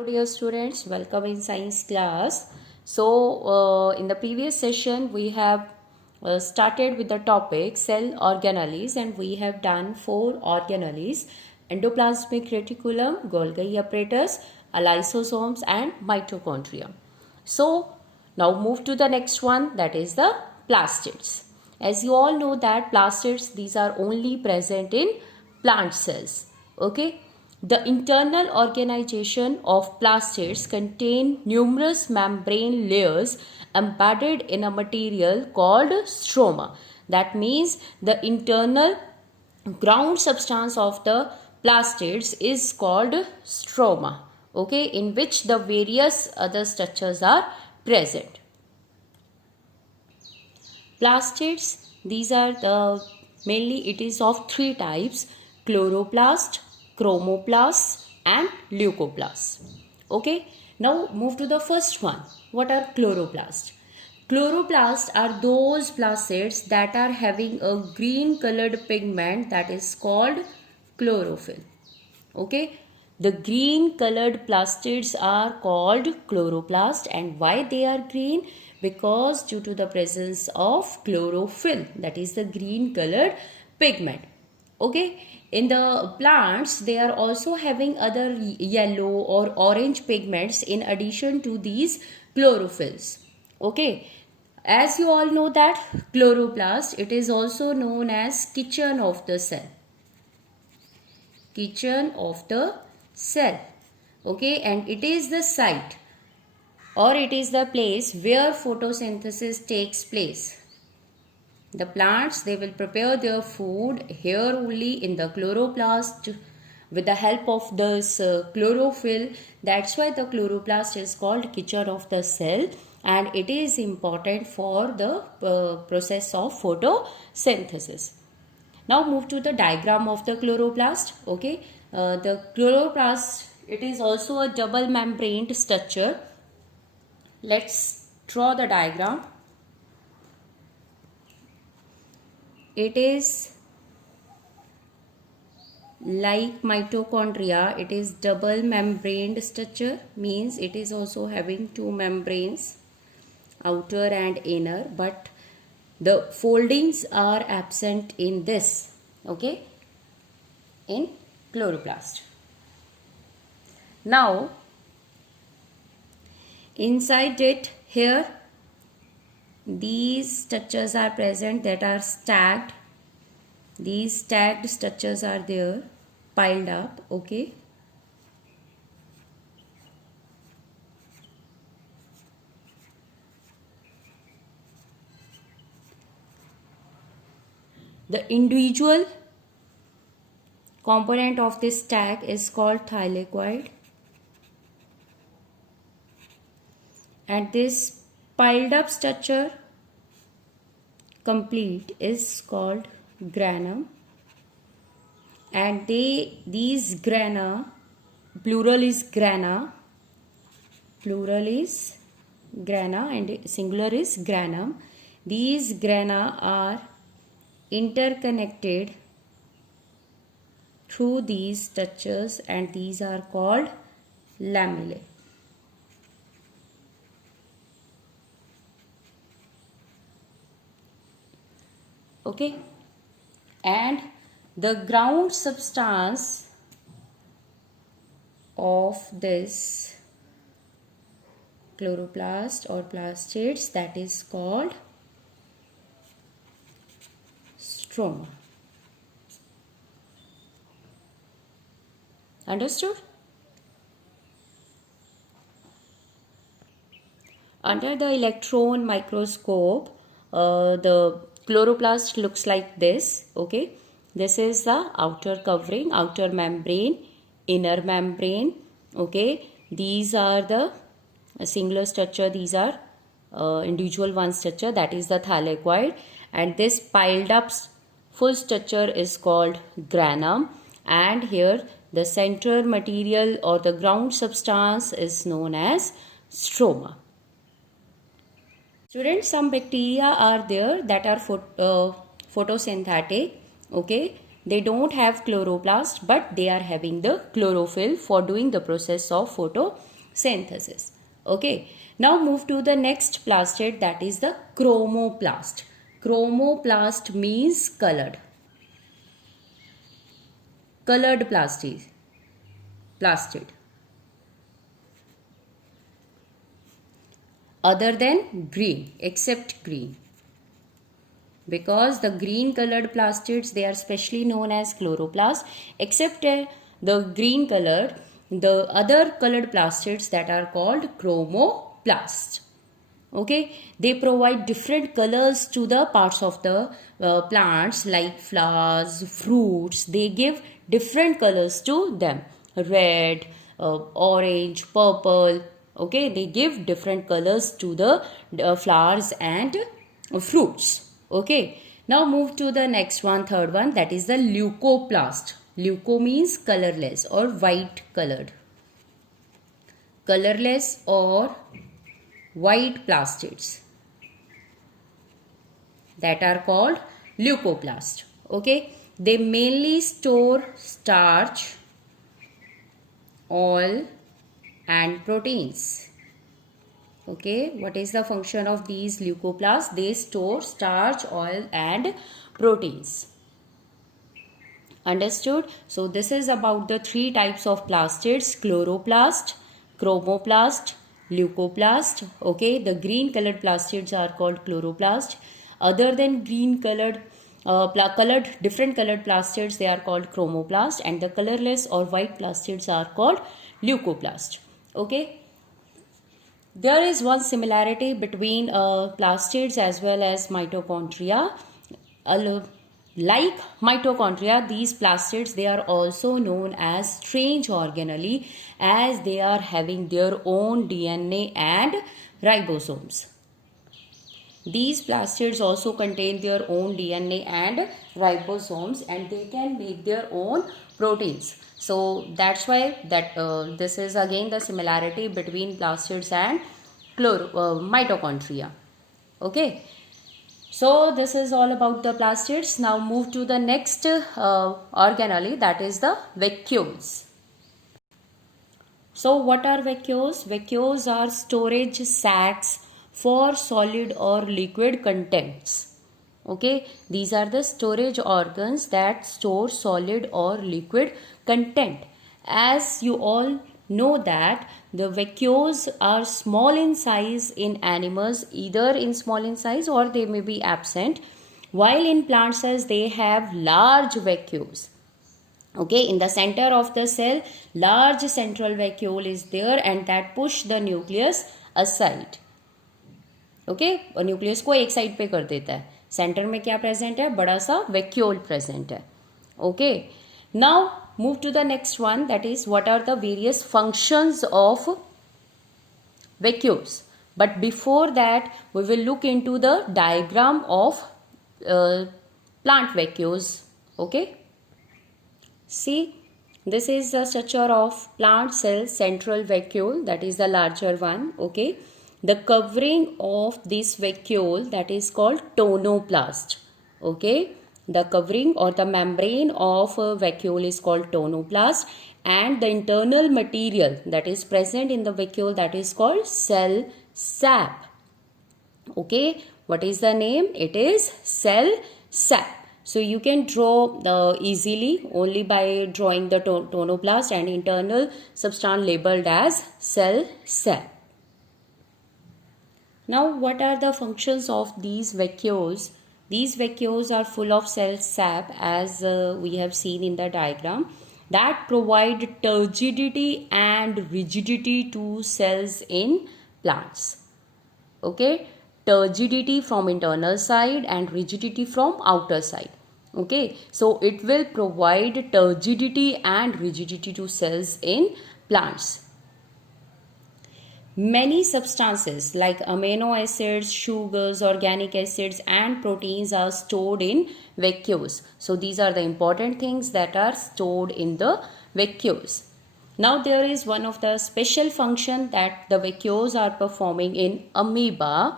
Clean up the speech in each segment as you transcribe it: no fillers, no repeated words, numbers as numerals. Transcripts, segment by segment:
Hello dear students, welcome in science class. So in the previous session we have started with the topic cell organelles and we have done 4 organelles: endoplasmic reticulum, Golgi apparatus, lysosomes and mitochondria. So now move to the next one, that is the plastids. As you all know that plastids, these are only present in plant cells. Okay. The internal organization of plastids contain numerous membrane layers embedded in a material called stroma. That means the internal ground substance of the plastids is called stroma, okay, in which the various other structures are present. Plastids, these are the mainly it is of 3 types: chloroplast, chromoplast and leucoplast. Okay, now move to the first one. What are chloroplasts? Chloroplasts are those plastids that are having a green colored pigment that is called chlorophyll. Okay, the green colored plastids are called chloroplast. And why they are green? Because due to the presence of chlorophyll, that is the green colored pigment. Okay, in the plants they are also having other yellow or orange pigments in addition to these chlorophylls. Okay, as you all know that chloroplast, it is also known as kitchen of the cell. Kitchen of the cell. Okay, and it is the site or it is the place where photosynthesis takes place. The plants, they will prepare their food here only in the chloroplast with the help of this chlorophyll. That's why the chloroplast is called kitchen of the cell, and it is important for the process of photosynthesis. Now move to the diagram of the chloroplast. Okay, the chloroplast, it is also a double membraned structure. Let's draw the diagram. It is like mitochondria, it is double membraned structure, means it is also having 2 membranes, outer and inner, but the foldings are absent in this, okay, in chloroplast. Now inside it, here these structures are present that are stacked. These stacked structures are there, piled up, okay. The individual component of this stack is called thylakoid, and this piled up structure complete is called granum, and these grana, plural is grana and singular is granum. These grana are interconnected through these structures and these are called lamellae. Okay, and the ground substance of this chloroplast or plastids, that is called stroma. Understood? Under the electron microscope, the chloroplast looks like this. Okay, this is the outer covering, outer membrane, inner membrane. Okay, these are the singular structure, these are individual one structure, that is the thylakoid, and this piled up full structure is called granum, and here the center material or the ground substance is known as stroma. Students, some bacteria are there that are photosynthetic. Okay, they don't have chloroplast, but they are having the chlorophyll for doing the process of photosynthesis. Okay, now move to the next plastid, that is the chromoplast. Chromoplast means colored plastid. Other than green, except green. Because the green colored plastids, they are specially known as chloroplast, except the green colored, the other colored plastids that are called chromoplast. Okay, they provide different colors to the parts of the plants like flowers, fruits. They give different colors to them, red, orange, purple. Okay, they give different colors to the flowers and fruits. Okay, now move to the next one, third one, that is the leucoplast. Leuco means colorless or white colored. Colorless or white plastids that are called leucoplast. Okay, they mainly store starch, oil and proteins. Okay, what is the function of these leucoplasts? They store starch, oil and proteins. Understood? So this is about the three types of plastids: chloroplast, chromoplast, leucoplast. Okay, the green colored plastids are called chloroplast. Other than green colored different colored plastids, they are called chromoplast, and the colorless or white plastids are called leucoplast. Okay, there is one similarity between plastids as well as mitochondria. Like mitochondria, these plastids, they are also known as strange organelle, as they are having their own DNA and ribosomes. These plastids also contain their own DNA and ribosomes, and they can make their own proteins. So that's why this is again the similarity between plastids and mitochondria. Okay. So this is all about the plastids. Now move to the next organelle, that is the vacuoles. So what are vacuoles? Vacuoles are storage sacs for solid or liquid contents. Okay, these are the storage organs that store solid or liquid content. As you all know that the vacuoles are small in size in animals, either in small in size or they may be absent, while in plant cells they have large vacuoles. Okay, in the center of the cell, large central vacuole is there, and that push the nucleus aside. Okay, और nucleus को एक side पे कर देता है. Centre में क्या present है? बड़ा सा वैक्यूल प्रेजेंट है. Okay, now move to the next one, that is what are the various functions of vacuoles. But before that, we will look into the diagram of plant vacuoles. Okay, see, this is the structure of plant cell central vacuole, that is the larger one. Okay, the covering of this vacuole, that is called tonoplast. Okay, the covering or the membrane of a vacuole is called tonoplast, and the internal material that is present in the vacuole, that is called cell sap. Okay, what is the name? It is cell sap. So you can draw easily only by drawing the tonoplast and internal substance labeled as cell sap. Now what are the functions of these vacuoles? These vacuoles are full of cell sap, as we have seen in the diagram, that provide turgidity and rigidity to cells in plants. Okay, turgidity from internal side and rigidity from outer side. Okay, so it will provide turgidity and rigidity to cells in plants. Many substances like amino acids, sugars, organic acids and proteins are stored in vacuoles. So these are the important things that are stored in the vacuoles. Now there is one of the special function that the vacuoles are performing in amoeba.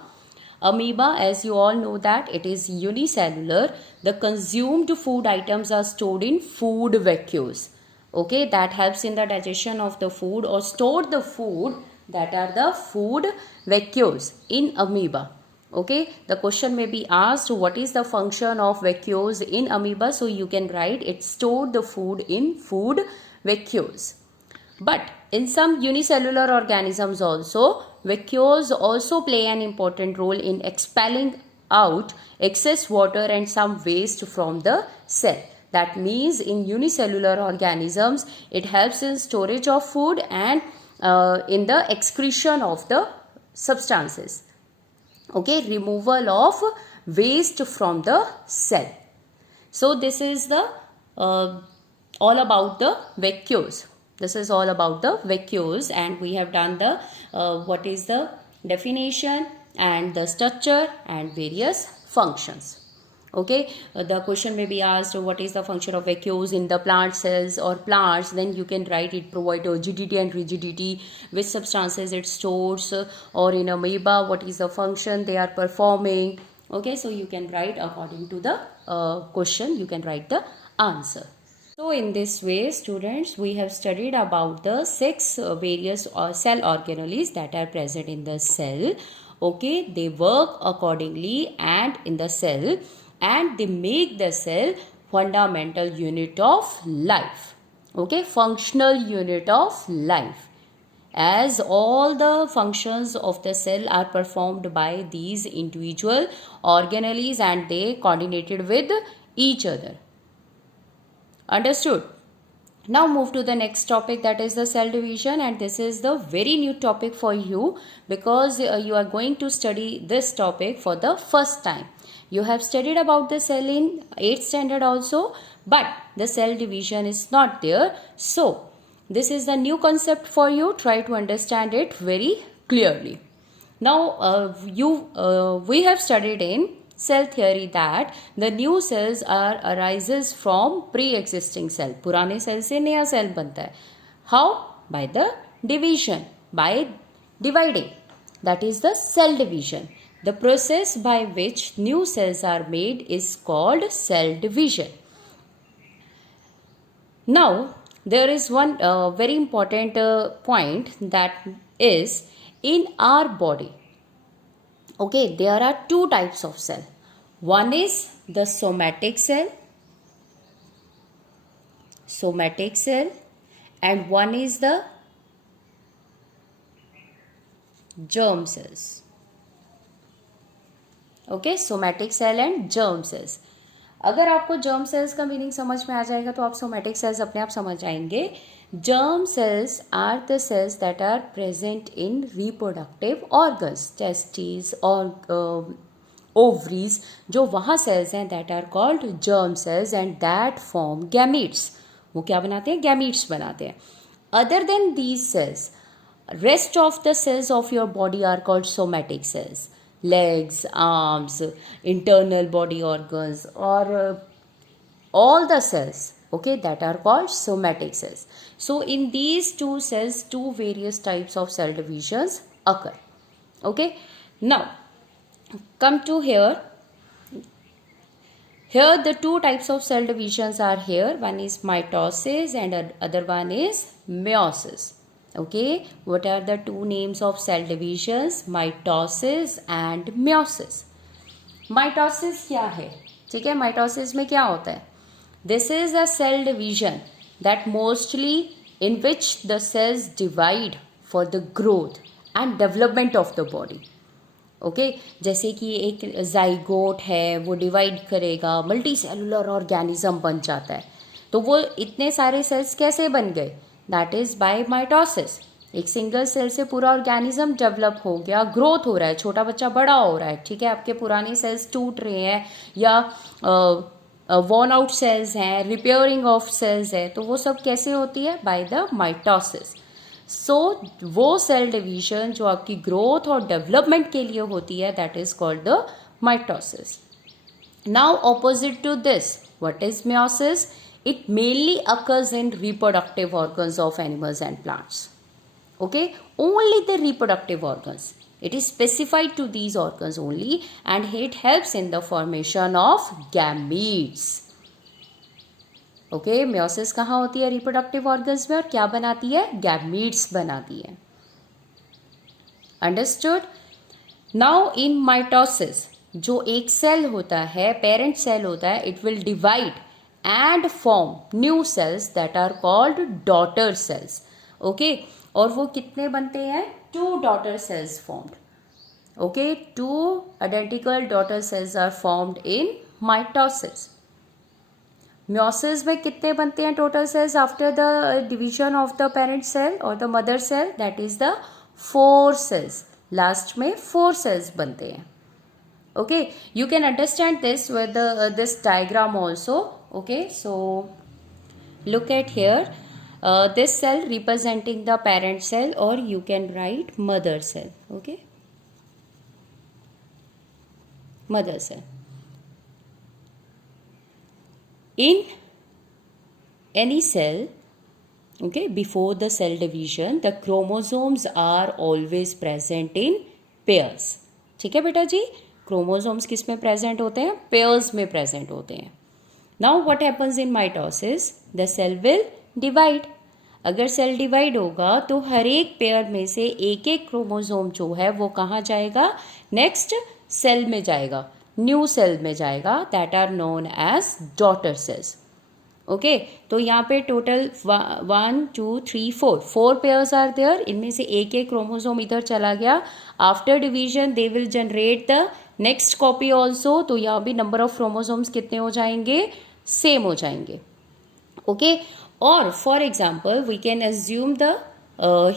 Amoeba, as you all know that it is unicellular. The consumed food items are stored in food vacuoles. Okay, that helps in the digestion of the food, or stored the food, that are the food vacuoles in amoeba. Okay, the question may be asked, what is the function of vacuoles in amoeba? So you can write it stored the food in food vacuoles. But in some unicellular organisms also, vacuoles also play an important role in expelling out excess water and some waste from the cell. That means in unicellular organisms, it helps in storage of food and in the excretion of the substances. Okay, removal of waste from the cell. So this is the all about the vacuoles. This is all about the vacuoles, and we have done the what is the definition and the structure and various functions. Okay, the question may be asked, what is the function of vacuoles in the plant cells or plants? Then you can write it provide turgidity and rigidity, which substances it stores, or in amoeba what is the function they are performing. Okay, so you can write according to the question, you can write the answer. So in this way, students, we have studied about the 6 various cell organelles that are present in the cell. Okay, they work accordingly and in the cell, and they make the cell fundamental unit of life. Okay, functional unit of life, as all the functions of the cell are performed by these individual organelles and they coordinated with each other. Understood? Now move to the next topic, that is the cell division, and this is the very new topic for you because you are going to study this topic for the first time. You have studied about the cell in 8th standard also, but the cell division is not there. So this is the new concept for you. Try to understand it very clearly. Now we have studied in cell theory that the new cells arises from pre-existing cell. पुराने cell से नया cell बनता है. How? By the division, by dividing. That is the cell division. The process by which new cells are made is called cell division. Now there is one very important point, that is in our body. Okay, there are 2 types of cell. One is the somatic cell, and one is the germ cells. Okay, somatic cell and germ cells. अगर आपको germ cells का meaning समझ में आ जाएगा तो आप somatic cells अपने आप समझ जाएंगे. Germ cells are the cells that are present in reproductive organs, testes or ovaries. जो वहाँ cells हैं that are called germ cells and that form gametes. वो क्या बनाते हैं? Gametes बनाते हैं. Other than these cells, rest of the cells of your body are called somatic cells. Legs, arms, internal body organs, or all the cells, okay, that are called somatic cells. So in these 2 cells, 2 various types of cell divisions occur. Okay, now come to here. Here the 2 types of cell divisions are here. One is mitosis and other one is meiosis. Okay, what are the 2 names of cell divisions? Mitosis and meiosis. Mitosis क्या है? ठीक है, mitosis में क्या होता है? This is a cell division that mostly in which the cells divide for the growth and development of the body. Okay जैसे कि एक जाइगोट है, वो डिवाइड करेगा, मल्टी सेलुलर ऑर्गेनिज्म बन जाता है. तो वो इतने सारे सेल्स कैसे बन गए? That is by mitosis. एक सिंगल सेल से पूरा ऑर्गेनिज्म डेवलप हो गया, ग्रोथ हो रहा है, छोटा बच्चा बड़ा हो रहा है. ठीक है, आपके पुराने सेल्स टूट रहे हैं या वॉर्न आउट सेल्स हैं, रिपेयरिंग ऑफ सेल्स है, तो वो सब कैसे होती है? By the mitosis. सो वो सेल डिवीजन जो आपकी ग्रोथ और डेवलपमेंट के लिए होती है, that is called the mitosis. Now opposite to this, what is meiosis? It mainly occurs in reproductive organs of animals and plants. Okay, only the reproductive organs. It is specified to these organs only and it helps in the formation of gametes. Okay, meiosis कहाँ होती है reproductive organs में और क्या बनाती है? Gametes बनाती है. अंडरस्टूड. नाउ इन माइटोसिस जो एक सेल होता है, पेरेंट सेल होता है, it will divide and form new cells that are called daughter cells. Okay, और वो कितने बनते हैं? 2 daughter cells formed. Okay, 2 identical daughter cells are formed in mitosis. Meiosis में कितने बनते हैं total cells after the division of the parent cell और the mother cell? That is the 4 cells. Last में 4 सेल्स बनते हैं. Okay, you can understand this with this diagram also. Okay, so look at here, this cell representing the parent cell, or you can write mother cell. Okay, mother cell. In any cell, okay, before the cell division the chromosomes are always present in pairs. ठीक है बेटा जी, chromosomes किस में present होते हैं? pairs में present होते हैं. Now what happens in mitosis? The cell will divide. अगर सेल डिवाइड होगा तो हर एक पेयर में से एक एक क्रोमोसोम जो है वो कहाँ जाएगा? नेक्स्ट सेल में जाएगा, न्यू सेल में जाएगा, that are known as daughter cells. Okay, तो यहाँ पे टोटल 1 2 3 4 पेयर्स आर देयर. इनमें से एक एक क्रोमोसोम इधर चला गया. After division they will generate the next copy also. तो यहाँ भी नंबर ऑफ क्रोमोसोम्स कितने हो जाएंगे? सेम हो जाएंगे. ओके, और for example we can assume the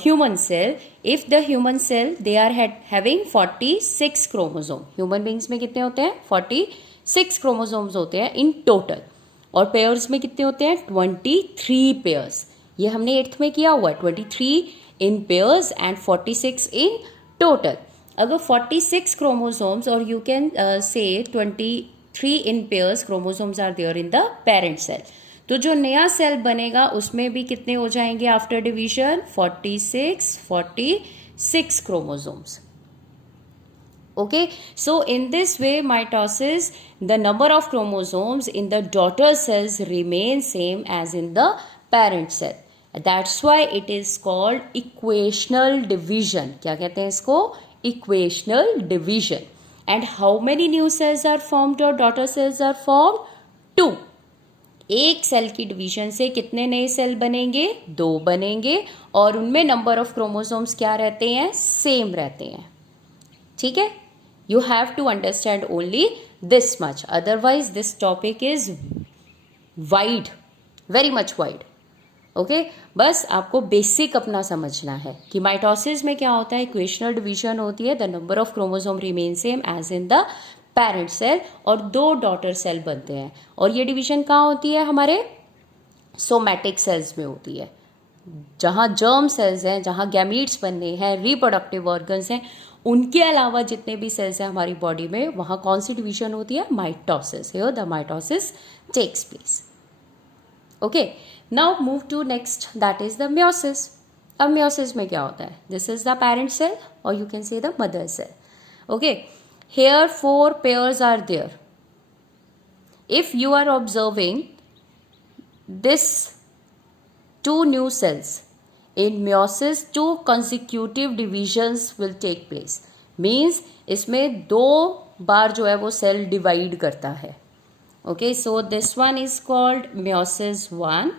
human cell. If the human cell they are having 46 chromosome. Human beings में कितने होते हैं? 46 chromosomes होते हैं in total. और पेयर्स में कितने होते हैं? 23 पेयर्स. ये हमने 8th में किया हुआ है. 23 in pairs and 46 in total. अगर 46 chromosomes और you can say 23 in pairs chromosomes are there in the parent cell. तो जो नया सेल बनेगा उसमें भी कितने हो जाएंगे after division? 46 chromosomes. Okay, so in this way mitosis the number of chromosomes in the daughter cells remain same as in the parent cell. That's why it is called equational division. क्या कहते हैं इसको? Equational division. And how many new cells are formed और daughter cells are formed? 2. एक cell की division से कितने नए सेल बनेंगे? 2 बनेंगे. और उनमें नंबर ऑफ क्रोमोसोम्स क्या रहते हैं? सेम रहते हैं. ठीक है, you have to understand only this much, otherwise this topic is wide, very much wide. Okay, बस आपको बेसिक अपना समझना है कि माइटोसिस में क्या होता है. इक्वेशनल डिवीजन होती है, the number of chromosome remain same as in the parent cell, और 2 डॉटर सेल बनते हैं. और ये डिवीजन कहाँ होती है? हमारे सोमैटिक सेल्स में होती है, जहाँ जर्म सेल्स हैं, जहाँ गैमीट्स बनने हैं, रिप्रोडक्टिव ऑर्गन्स हैं. उनके अलावा जितने भी सेल्स हैं हमारी बॉडी में, वहाँ कौन सी डिवीजन होती है? Mitosis. Here the mitosis takes place. Okay, now move to next, that is the meiosis. अब म्योसिस में क्या होता है? This is the parent cell और you can say the mother cell. Okay, here 4 pairs are there. If you are observing this 2 new cells in meiosis, 2 consecutive divisions will take place. Means इसमें 2 बार जो है वो cell divide करता है. Okay, so this one is called meiosis 1.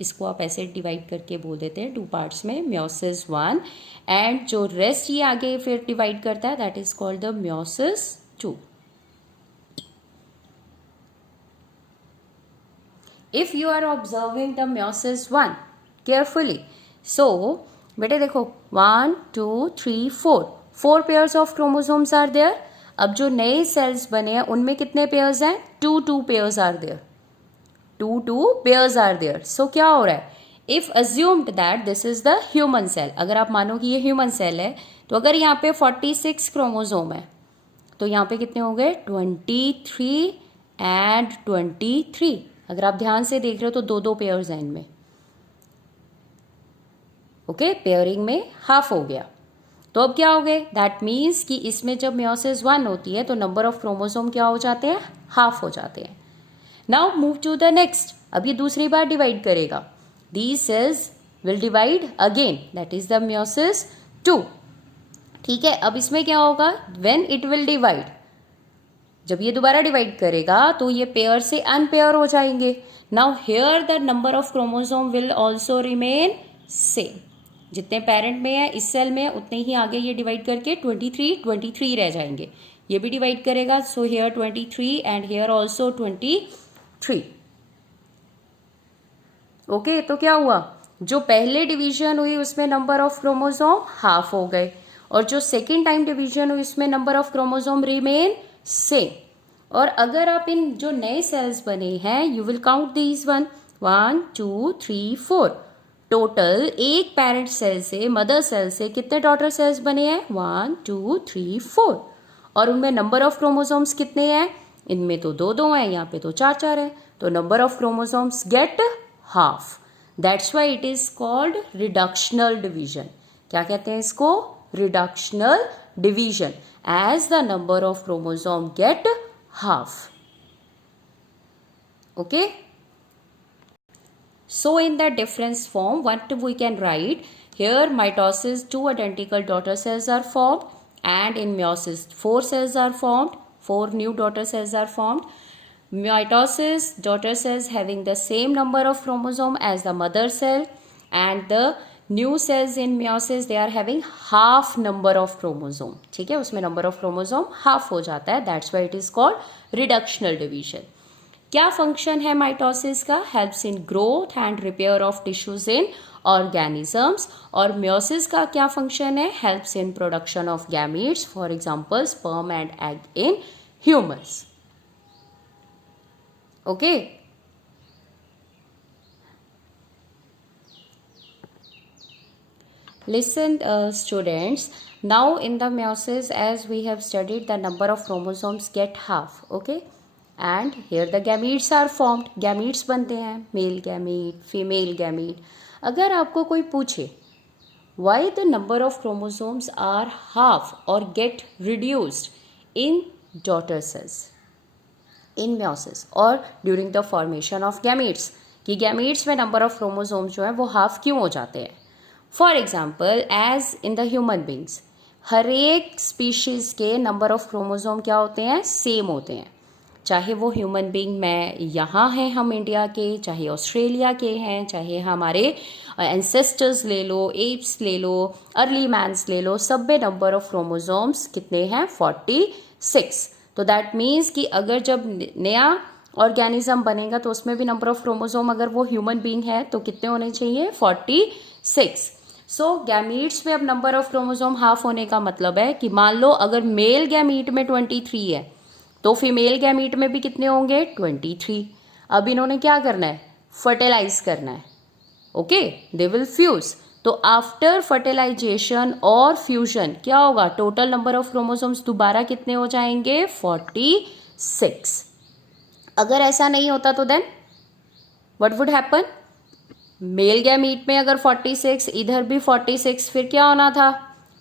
इसको आप ऐसे divide करके बोल देते हैं 2 पार्ट्स में, meiosis 1. एंड जो रेस्ट ये आगे फिर डिवाइड करता है, that is called the meiosis 2. If you are observing the meiosis 1 carefully, so बेटे देखो 1 2 3 4 pairs of chromosomes are there. अब जो नए सेल्स बने हैं उनमें कितने पेयर्स हैं? 2 pairs are there. 2 pairs are there. So क्या हो रहा है? If assumed that this is the human cell, अगर आप मानो कि ये ह्यूमन सेल है, तो अगर यहाँ पे 46 क्रोमोसोम है तो यहाँ पे कितने हो गए? 23 एंड 23. अगर आप ध्यान से देख रहे हो तो 2 पेयर्स हैं इनमें. ओके, पेयरिंग में हाफ हो गया. तो अब क्या हो गए, दैट मीन्स कि इसमें जब मेयोसिस 1 होती है तो नंबर ऑफ क्रोमोसोम क्या हो जाते हैं, हाफ हो जाते हैं. Now move to the next. अब ये दूसरी बार डिवाइड करेगा. These cells will divide again, that is the meiosis 2. ठीक है, अब इसमें क्या होगा, व्हेन इट विल डिवाइड, जब ये दोबारा डिवाइड करेगा तो ये पेयर से अनपेयर हो जाएंगे. Now here the number of chromosome will also remain same. जितने पेरेंट में है इस सेल में उतने ही आगे ये डिवाइड करके 23 रह जाएंगे. ये भी डिवाइड करेगा, so here 23 and here also 23. Okay, तो क्या हुआ, जो पहले डिवीजन हुई उसमें नंबर ऑफ क्रोमोसोम हाफ हो गए, और जो सेकेंड टाइम डिवीजन हुई उसमें number of chromosome remain same. और अगर आप इन जो नए सेल्स बने हैं, you will count these 1 2 3 4. Total एक पेरेंट सेल से, मदर सेल से कितने डॉटर सेल्स बने हैं, 1 2 3 4. और उनमें नंबर ऑफ क्रोमोसोम्स कितने हैं, इनमें तो 2 हैं, यहाँ पे तो 4 हैं. तो number of chromosomes get half. That's why it is called reductional division. क्या कहते हैं इसको, reductional division, as the number of chromosome get half. Okay, so in the difference form what we can write, here mitosis 2 identical daughter cells are formed, and in meiosis 4 cells are formed, 4 new daughter cells are formed. Mitosis, daughter cells having the same number of chromosome as the mother cell, and the new cells in meiosis they are having half number of chromosome. ठीक है, उसमें number of chromosome half हो जाता है, that's why it is called reductional division. क्या function है mitosis का, helps in growth and repair of tissues in organisms. और मियोसिस का क्या फंक्शन है, helps in production of gametes, for example sperm and egg in humans. Okay, listen students, now in the meiosis as we have studied, the number of chromosomes get half. Okay, and here the gametes are formed. gametes बनते हैं, male gamete, female gamete. अगर आपको कोई पूछे why the number of chromosomes are half or get reduced in daughter cells in meiosis or during the formation of gametes, कि gametes में number of chromosomes जो है वो हाफ क्यों हो जाते हैं. For example as in the human beings, हर एक स्पीशीज के नंबर ऑफ क्रोमोसोम क्या होते हैं, सेम होते हैं. चाहे वो ह्यूमन बींग में यहाँ हैं हम इंडिया के, चाहे ऑस्ट्रेलिया के हैं, चाहे हमारे एंसेस्टर्स ले लो, एप्स ले लो, अर्ली मैन्स ले लो, सब में नंबर ऑफ क्रोमोसोम्स कितने हैं, 46. तो दैट मीन्स कि अगर जब नया ऑर्गेनिज्म बनेगा तो उसमें भी नंबर ऑफ क्रोमोसोम, अगर वो ह्यूमन बींग है तो कितने होने चाहिए, 46. सो गैमीट्स में अब नंबर ऑफ क्रोमोसोम हाफ होने का मतलब है कि मान लो अगर मेल गैमीट में 23 है तो फीमेल गैमीट में भी कितने होंगे, 23. अब इन्होंने क्या करना है, फर्टिलाइज करना है. Okay, they will fuse. तो आफ्टर फर्टिलाइजेशन और फ्यूजन क्या होगा, टोटल नंबर ऑफ क्रोमोसोम्स दोबारा कितने हो जाएंगे, 46. अगर ऐसा नहीं होता तो then what would happen, male gamete में अगर 46, इधर भी 46, फिर क्या होना था,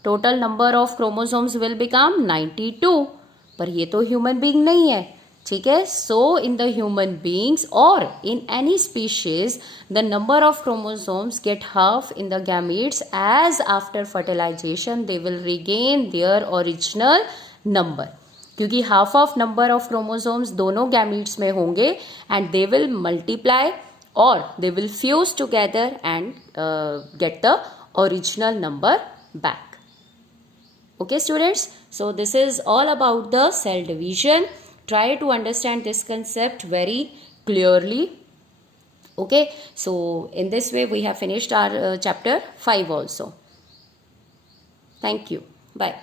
total number of chromosomes will become 92. पर ये तो ह्यूमन बीइंग नहीं है. ठीक है, so in the human beings और in any species the number of chromosomes get half in the gametes as after fertilisation they will regain their original number, क्योंकि half of number of chromosomes दोनों gametes में होंगे and they will multiply or they will fuse together and get the original number back. Okay students, so this is all about the cell division. Try to understand this concept very clearly. Okay, so in this way we have finished our chapter 5 also. Thank you. Bye.